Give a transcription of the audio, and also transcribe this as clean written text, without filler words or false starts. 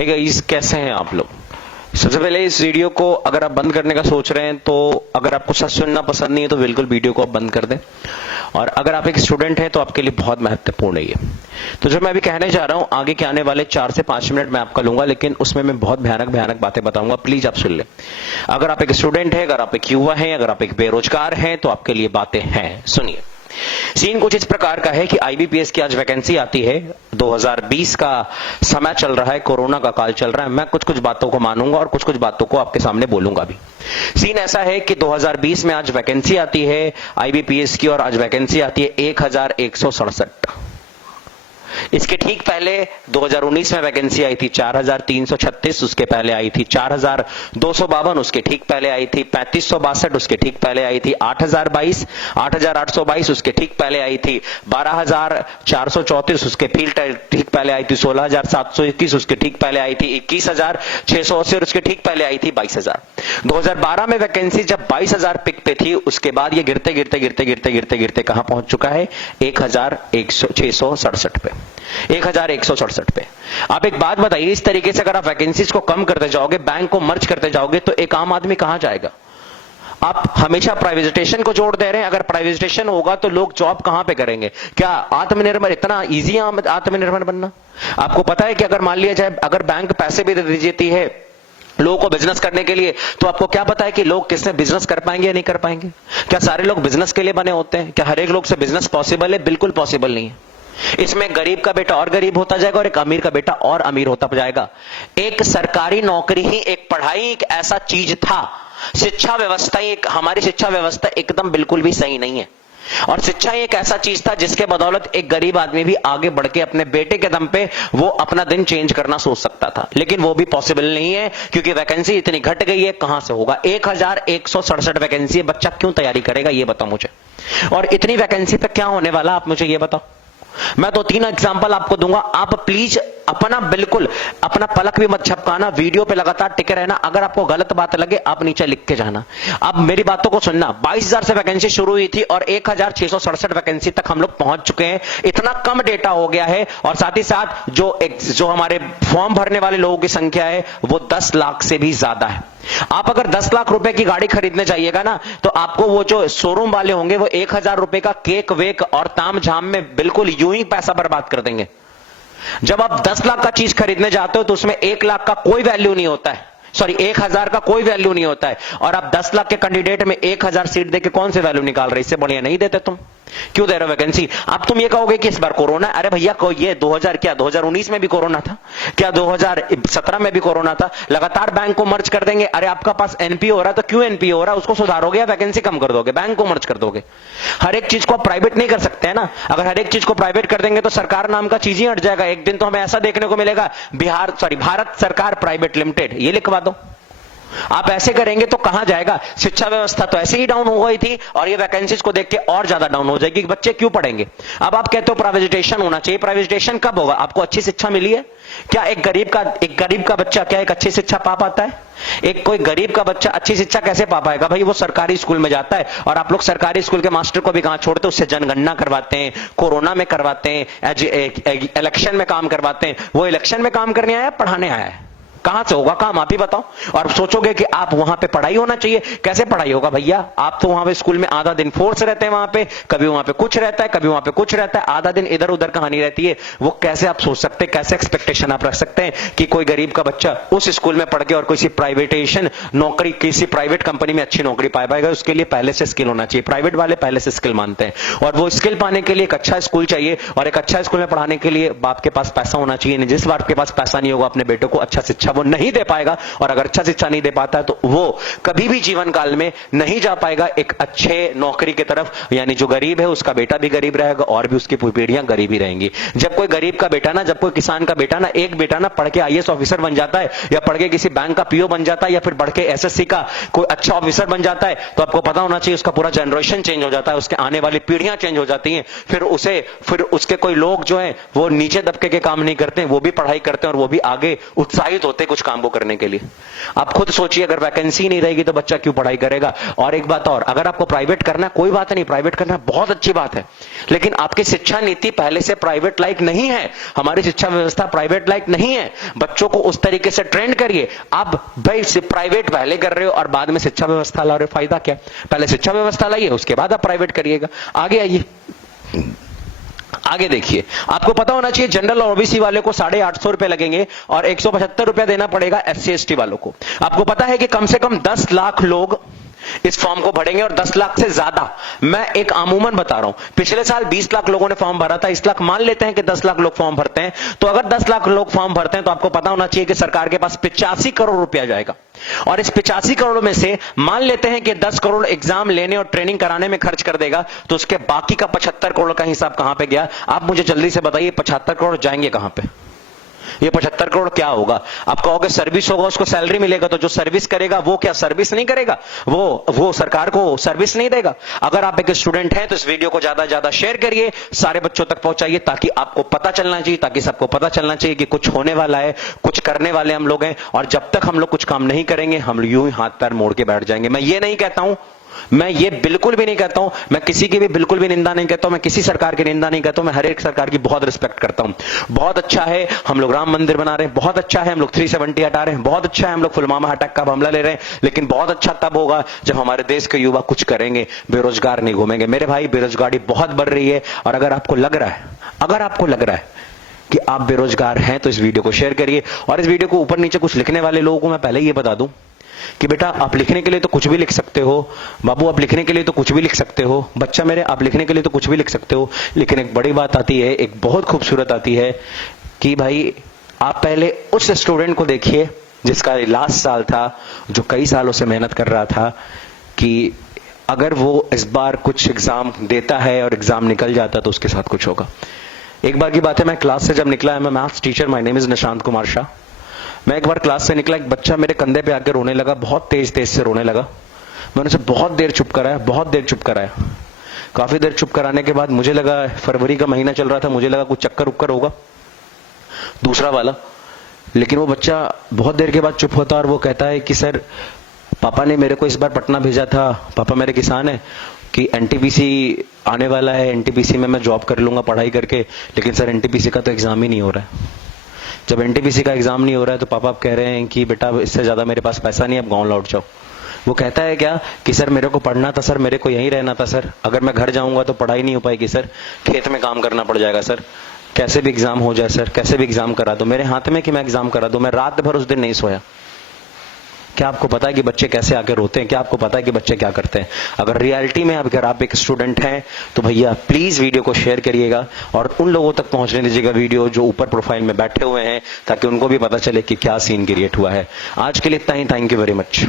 Hey guys, कैसे हैं आप लोग। सबसे पहले इस वीडियो को अगर आप बंद करने का सोच रहे हैं तो अगर आपको सच सुनना पसंद नहीं है तो बिल्कुल वीडियो को आप बंद कर दें। और अगर आप एक स्टूडेंट हैं तो आपके लिए बहुत महत्वपूर्ण है ये। तो जो मैं अभी कहने जा रहा हूं आगे के आने वाले 4 से 5 मिनट मैं आपका लूंगा, लेकिन उसमें मैं बहुत भयानक बातें बताऊंगा। प्लीज आप सुन लें। अगर आप एक स्टूडेंट है, अगर आप एक युवा है, अगर आप एक बेरोजगार हैं तो आपके लिए बातें हैं। सुनिए। सीन कुछ इस प्रकार का है कि आईबीपीएस की आज वैकेंसी आती है। 2020 का समय चल रहा है, कोरोना का काल चल रहा है। मैं कुछ बातों को मानूंगा और कुछ बातों को आपके सामने बोलूंगा भी। सीन ऐसा है कि 2020 में आज वैकेंसी आती है आईबीपीएस की, और आज वैकेंसी आती है 1167। इसके ठीक पहले 2019 में वैकेंसी आई थी 4336, उसके पहले आई थी 4252, उसके ठीक पहले आई थी 3562, उसके ठीक पहले आई थी 8022, 8822, उसके ठीक पहले आई थी 12434, उसके ठीक पहले आई थी 16721, उसके ठीक पहले आई थी 21680 और उसके ठीक पहले आई थी 22000। 2012 में वैकेंसी जब 22000 पिक पे थी, उसके बाद ये गिरते कहां पहुंच चुका है 1667 पे, 1167 पे। आप एक बात बताइए, इस तरीके से अगर आप वैकेंसीज को कम करते जाओगे, बैंक को मर्ज करते जाओगे, तो एक आम आदमी कहां जाएगा। आप हमेशा प्राइवेटाइजेशन को जोड़ दे रहे हैं। अगर प्राइवेटाइजेशन होगा तो लोग जॉब कहां पे करेंगे। क्या आत्मनिर्भर इतना इजी है आत्मनिर्भर बनना। आपको पता है कि अगर मान लिया जाए अगर बैंक पैसे भी दे देती है लोगों को बिजनेस करने के लिए, तो आपको क्या पता है कि लोग किससे बिजनेस कर पाएंगे या नहीं कर पाएंगे। क्या सारे लोग बिजनेस के लिए बने होते हैं। क्या हर एक लोग से बिजनेस पॉसिबल है। बिल्कुल पॉसिबल नहीं है। इसमें गरीब का बेटा और गरीब होता जाएगा और एक अमीर का बेटा और अमीर होता जाएगा। एक सरकारी नौकरी ही, एक पढ़ाई एक ऐसा चीज था। शिक्षा व्यवस्था हमारी शिक्षा व्यवस्था एकदम बिल्कुल भी सही नहीं है। और शिक्षा एक ऐसा चीज था जिसके बदौलत एक गरीब आदमी भी आगे बढ़ के अपने बेटे के दम पे वो अपना दिन चेंज करना सोच सकता था। लेकिन वो भी पॉसिबल नहीं है क्योंकि वैकेंसी इतनी घट गई है। कहां से होगा 1167 वैकेंसी है। बच्चा क्यों तैयारी करेगा ये बताओ मुझे। और इतनी वैकेंसी पे क्या होने वाला आप मुझे ये बताओ। मैं तो 3 एग्जांपल आपको दूंगा। आप प्लीज बिल्कुल अपना पलक भी मत झपकाना, वीडियो पे लगातार टिके रहना। अगर आपको गलत बात लगे आप नीचे लिख के जाना। अब मेरी बातों को सुनना। 22000 से वैकेंसी शुरू हुई थी और 1667 वैकेंसी तक हम लोग पहुंच चुके हैं। इतना कम डेटा हो गया है। और साथ ही साथ जो हमारे फॉर्म भरने वाले लोगों की संख्या है वो 10 लाख से भी ज्यादा है। आप अगर 10 लाख रुपए की गाड़ी खरीदने जाइएगा ना, तो आपको वो जो शोरूम वाले होंगे वो 1000 रुपए का केक वेक और ताम झाम में बिल्कुल यूं ही पैसा बर्बाद कर देंगे। जब आप 10 लाख का चीज खरीदने जाते हो तो उसमें 1 लाख का कोई वैल्यू नहीं होता है। सॉरी, 1000 का कोई वैल्यू नहीं होता है। और आप 10 लाख के कैंडिडेट में 1000 सीट देके कौन से वैल्यू निकाल रहे। इससे बढ़िया नहीं देते तुम। क्यों दे रहे हो वैकेंसी। अब तुम ये कहोगे कि इस बार कोरोना। अरे भैया ये 2019 में भी कोरोना था क्या, 2017 में भी कोरोना था। लगातार बैंक को मर्ज कर देंगे। अरे आपका पास एनपीओ हो रहा है तो क्यों एनपीओ हो रहा है उसको सुधारोगे या वैकेंसी कम कर दोगे, बैंक को मर्ज कर दोगे। हर एक चीज को आप प्राइवेट नहीं कर सकते हैं ना। अगर हर एक चीज को प्राइवेट कर देंगे तो सरकार नाम का चीज ही हट जाएगा। एक दिन तो हमें ऐसा देखने को मिलेगा भारत सरकार प्राइवेट लिमिटेड, ये लिखवा दो। आप ऐसे करेंगे तो कहां जाएगा। शिक्षा व्यवस्था तो ऐसे ही डाउन हो गई थी और ये वैकेंसीज को देख के और ज्यादा डाउन हो जाएगी। बच्चे क्यों पढ़ेंगे। अब आप कहते हो प्राइवेटाइजेशन होना चाहिए। प्राइवेटाइजेशन कब होगा। आपको अच्छी शिक्षा मिली है क्या। एक गरीब का बच्चा क्या एक अच्छी शिक्षा पा पाता है। कोई गरीब का बच्चा अच्छी शिक्षा कैसे पा पाएगा भाई। वो सरकारी स्कूल में जाता है और आप लोग सरकारी स्कूल के मास्टर को भी कहां छोड़ते, उससे जनगणना करवाते हैं, कोरोना में करवाते हैं, इलेक्शन में काम करवाते हैं। वो इलेक्शन में काम करने आया, पढ़ाने आया है। कहां से होगा काम आप ही बताओ। और सोचोगे कि आप वहां पे पढ़ाई होना चाहिए। कैसे पढ़ाई होगा भैया। आप तो वहां पे स्कूल में आधा दिन फोर्स रहते हैं, वहां पे कभी वहां पे कुछ रहता है, कभी वहां पे कुछ रहता है, आधा दिन इधर उधर कहानी रहती है। वो कैसे आप सोच सकते हैं, कैसे एक्सपेक्टेशन आप रख सकते हैं कि कोई गरीब का बच्चा उस स्कूल में पढ़ के और किसी प्राइवेटाइजेशन नौकरी, किसी प्राइवेट कंपनी में अच्छी नौकरी पा पाएगा। उसके लिए पहले से स्किल होना चाहिए। प्राइवेट वाले पहले से स्किल मानते हैं और वो स्किल पाने के लिए एक अच्छा स्कूल चाहिए। और एक अच्छा स्कूल में पढ़ाने के लिए बाप के पास पैसा होना चाहिए। जिस बाप के पास पैसा नहीं होगा अपने बेटों को अच्छा शिक्षा वो नहीं दे पाएगा। और अगर अच्छा शिक्षा नहीं दे पाता है तो वो कभी भी जीवन काल में नहीं जा पाएगा एक अच्छे नौकरी की तरफ। यानी जो गरीब है उसका बेटा भी गरीब रहेगा और भी उसकी पीढ़ियां गरीब ही रहेंगी। जब कोई गरीब का बेटा ना, जब कोई किसान का बेटा ना, एक बेटा ना पढ़ के आईएएस ऑफिसर बन जाता है या पढ़ के किसी बैंक का पीओ बन जाता है या फिर पढ़ के एसएससी का कोई अच्छा ऑफिसर बन जाता है, तो आपको पता होना चाहिए उसका पूरा जनरेशन चेंज हो जाता है। उसके आने वाली पीढ़ियां चेंज हो जाती हैं। फिर उसके कोई लोग जो है वो नीचे दबके के काम नहीं करते, वो भी पढ़ाई करते हैं और वो भी आगे उत्साहित होते हैं। होते कुछ काम को करने के लिए। आप खुद सोचिए, अगर वैकेंसी नहीं रहेगी तो बच्चा क्यों पढ़ाई करेगा। और एक बात और, अगर आपको प्राइवेट करना है कोई बात नहीं, प्राइवेट करना बहुत अच्छी बात है, लेकिन आपकी शिक्षा नीति पहले से प्राइवेट लाइक नहीं है। हमारी शिक्षा व्यवस्था प्राइवेट लाइक नहीं है। बच्चों को उस तरीके से ट्रेंड करिए। आप भाई प्राइवेट पहले कर रहे हो और बाद में शिक्षा व्यवस्था ला रहे हो, फायदा क्या। पहले शिक्षा व्यवस्था लाइए, उसके बाद आप प्राइवेट करिएगा। आगे आइए, आगे देखिए। आपको पता होना चाहिए जनरल और ओबीसी वाले को 850 रुपए लगेंगे और 175 रुपया देना पड़ेगा एससी एसटी वालों को। आपको पता है कि कम से कम 10 लाख लोग इस फॉर्म को भरेंगे और 10 लाख से ज्यादा। मैं एक आमूमन बता रहा हूं, पिछले साल 20 लाख लोगों ने फॉर्म भरा था, इस लाख मान लेते हैं कि 10 लाख लोग फॉर्म भरते हैं, तो अगर 10 लाख लोग फॉर्म भरते हैं तो आपको पता होना चाहिए कि सरकार के पास 85 करोड़ रुपया जाएगा। और इस 85 करोड़ में से मान लेते हैं कि 10 करोड़ एग्जाम लेने और ट्रेनिंग कराने में खर्च कर देगा, तो उसके बाकी का 75 करोड़ का हिसाब कहां पे गया। आप मुझे जल्दी से बताइए 75 करोड़ जाएंगे कहां पे। ये 75 करोड़ क्या होगा। आप कहोगे सर्विस होगा, उसको सैलरी मिलेगा, तो जो सर्विस करेगा वो क्या सर्विस नहीं करेगा, वो सरकार को सर्विस नहीं देगा। अगर आप एक स्टूडेंट हैं तो इस वीडियो को ज्यादा से ज्यादा शेयर करिए, सारे बच्चों तक पहुंचाइए, ताकि आपको पता चलना चाहिए, ताकि सबको पता चलना चाहिए कि कुछ होने वाला है, कुछ करने वाले हम लोग हैं। और जब तक हम लोग कुछ काम नहीं करेंगे हम यूं ही हाथ पैर मोड़ के बैठ जाएंगे। मैं ये नहीं कहता हूं, मैं ये बिल्कुल भी नहीं कहता हूं, मैं किसी की भी बिल्कुल भी निंदा नहीं करता हूं, मैं किसी सरकार की निंदा नहीं करता हूं, मैं हर एक सरकार की बहुत रिस्पेक्ट करता हूं। बहुत अच्छा है हम लोग राम मंदिर बना रहे हैं, बहुत अच्छा है हम लोग 370 हटा रहे हैं, बहुत अच्छा है हम लोग पुलवामा अटैक का हमला ले रहे हैं, लेकिन बहुत अच्छा तब होगा जब हमारे देश के युवा कुछ करेंगे, बेरोजगार नहीं घूमेंगे। मेरे भाई बेरोजगारी बहुत बढ़ रही है, और अगर आपको लग रहा है कि आप बेरोजगार हैं तो इस वीडियो को शेयर करिए। और इस वीडियो को ऊपर नीचे कुछ लिखने वाले लोगों को मैं पहले ये बता दूं कि बेटा आप लिखने के लिए तो कुछ भी लिख सकते हो, बाबू आप लिखने के लिए तो कुछ भी लिख सकते हो, बच्चा मेरे आप लिखने के लिए तो कुछ भी लिख सकते हो, लेकिन एक बड़ी बात आती है, एक बहुत खूबसूरत आती है कि भाई आप पहले उस स्टूडेंट को देखिए जिसका लास्ट साल था, जो कई सालों से मेहनत कर रहा था, कि अगर वो इस बार कुछ एग्जाम देता है और एग्जाम निकल जाता तो उसके साथ कुछ होगा। एक बार की बात है, मैं क्लास से जब निकला है, मैं maths teacher, my name is Nishant Kumar Shah. मैं एक बार क्लास से निकला, एक बच्चा मेरे कंधे पे आकर रोने लगा, बहुत तेज तेज से रोने लगा। मैंने उसे बहुत देर चुप कराया। काफी देर चुप कराने के बाद मुझे लगा, फरवरी का महीना चल रहा था, मुझे लगा कुछ चक्कर उक्कर होगा दूसरा वाला, लेकिन वो बच्चा बहुत देर के बाद चुप होता और वो कहता है कि सर पापा ने मेरे को इस बार पटना भेजा था, पापा मेरे किसान है, कि एनटीपीसी आने वाला है, एनटीपीसी में मैं जॉब कर लूंगा पढ़ाई करके, लेकिन सर एनटीपीसी का तो एग्जाम ही नहीं हो रहा है। जब एनटीपीसी का एग्जाम नहीं हो रहा है तो पापा आप कह रहे हैं कि बेटा इससे ज्यादा मेरे पास पैसा नहीं, अब गांव लौट जाओ। वो कहता है क्या कि सर मेरे को पढ़ना था सर, मेरे को यहीं रहना था सर, अगर मैं घर जाऊंगा तो पढ़ाई नहीं हो पाएगी सर, खेत में काम करना पड़ जाएगा सर, कैसे भी एग्जाम हो जाए सर, कैसे भी एग्जाम करा दो, मेरे हाथ में कि मैं एग्जाम करा दूं। मैं रात भर उस दिन नहीं सोया। क्या आपको पता है कि बच्चे कैसे आके रोते हैं, क्या आपको पता है कि बच्चे क्या करते हैं। अगर रियलिटी में अगर आप एक स्टूडेंट हैं तो भैया प्लीज वीडियो को शेयर करिएगा और उन लोगों तक पहुंचने दीजिएगा वीडियो जो ऊपर प्रोफाइल में बैठे हुए हैं, ताकि उनको भी पता चले कि क्या सीन क्रिएट हुआ है। आज के लिए इतना ही, थैंक यू वेरी मच।